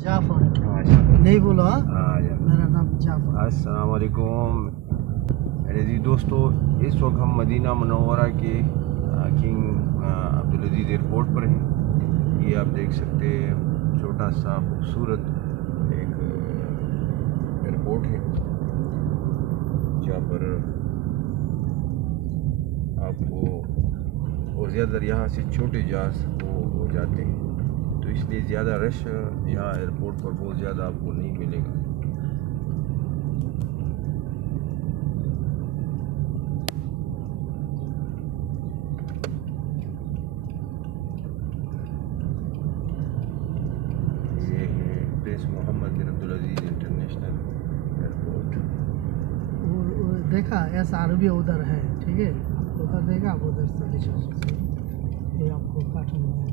जाफर हाँ नहीं बोलो। हाँ मेरा नाम जाफर। अस्सलाम वालेकुम मेरे जी दोस्तों, इस वक्त हम मदीना मुनव्वरा के किंग अब्दुल अजीज़ एयरपोर्ट पर हैं। ये आप देख सकते हैं, छोटा सा खूबसूरत एक एयरपोर्ट है जहाँ पर आपको और ज़्यादा यहाँ से छोटे जहाज़ वो हो जाते हैं, तो इसलिए ज़्यादा रश यहाँ एयरपोर्ट पर बहुत ज़्यादा आपको नहीं मिलेगा। ये है प्रिंस मोहम्मद बिन अब्दुल अजीज़ इंटरनेशनल एयरपोर्ट। देखा ऐसा अरबी उधर है, ठीक है, उधर देखा, उधर से ये आपको काटूंगा।